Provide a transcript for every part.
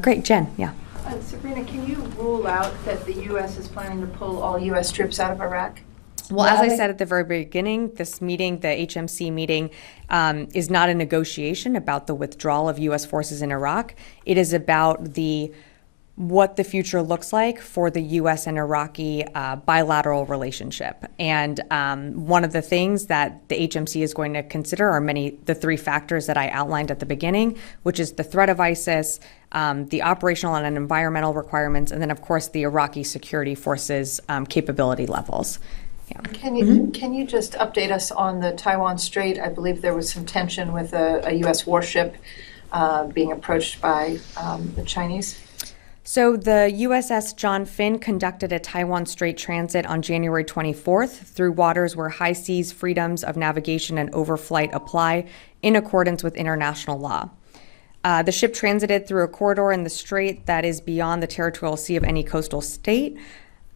Great, Jen, yeah. Sabrina, can you rule out that the U.S. is planning to pull all U.S. troops out of Iraq? Well, as I said at the very beginning, this meeting, the HMC meeting, is not a negotiation about the withdrawal of U.S. forces in Iraq. It is about what the future looks like for the U.S. and Iraqi bilateral relationship. And one of the things that the HMC is going to consider are the three factors that I outlined at the beginning, which is the threat of ISIS, the operational and environmental requirements, and then, of course, the Iraqi security forces capability levels. Yeah. Can you just update us on the Taiwan Strait? I believe there was some tension with a U.S. warship being approached by the Chinese. So the USS John Finn conducted a Taiwan Strait transit on January 24th through waters where high seas freedoms of navigation and overflight apply in accordance with international law. The ship transited through a corridor in the strait that is beyond the territorial sea of any coastal state.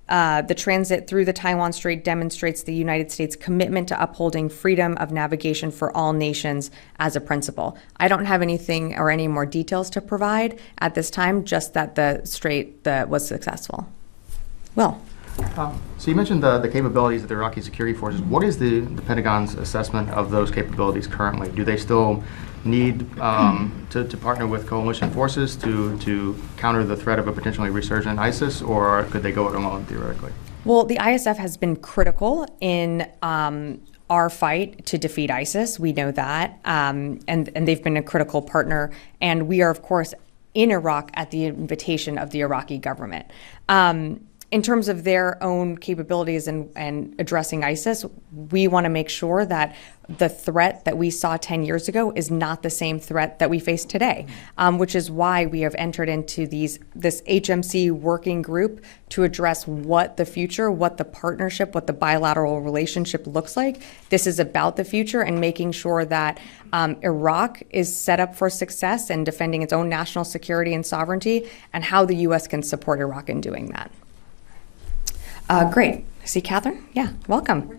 The transit through the Taiwan Strait demonstrates the United States' commitment to upholding freedom of navigation for all nations as a principle. I don't have anything or any more details to provide at this time, just that the strait was successful. Will. So you mentioned the capabilities of the Iraqi security forces. What is the Pentagon's assessment of those capabilities currently? Do they still need to partner with coalition forces to counter the threat of a potentially resurgent ISIS, or could they go it alone theoretically? Well, the ISF has been critical in our fight to defeat ISIS. We know that, and they've been a critical partner. And we are, of course, in Iraq at the invitation of the Iraqi government. In terms of their own capabilities and addressing ISIS, we want to make sure that the threat that we saw 10 years ago is not the same threat that we face today, which is why we have entered into this HMC working group to address what the future, what the partnership, what the bilateral relationship looks like. This is about the future and making sure that Iraq is set up for success and defending its own national security and sovereignty, and how the U.S. can support Iraq in doing that. Great. I see Catherine. Yeah, welcome.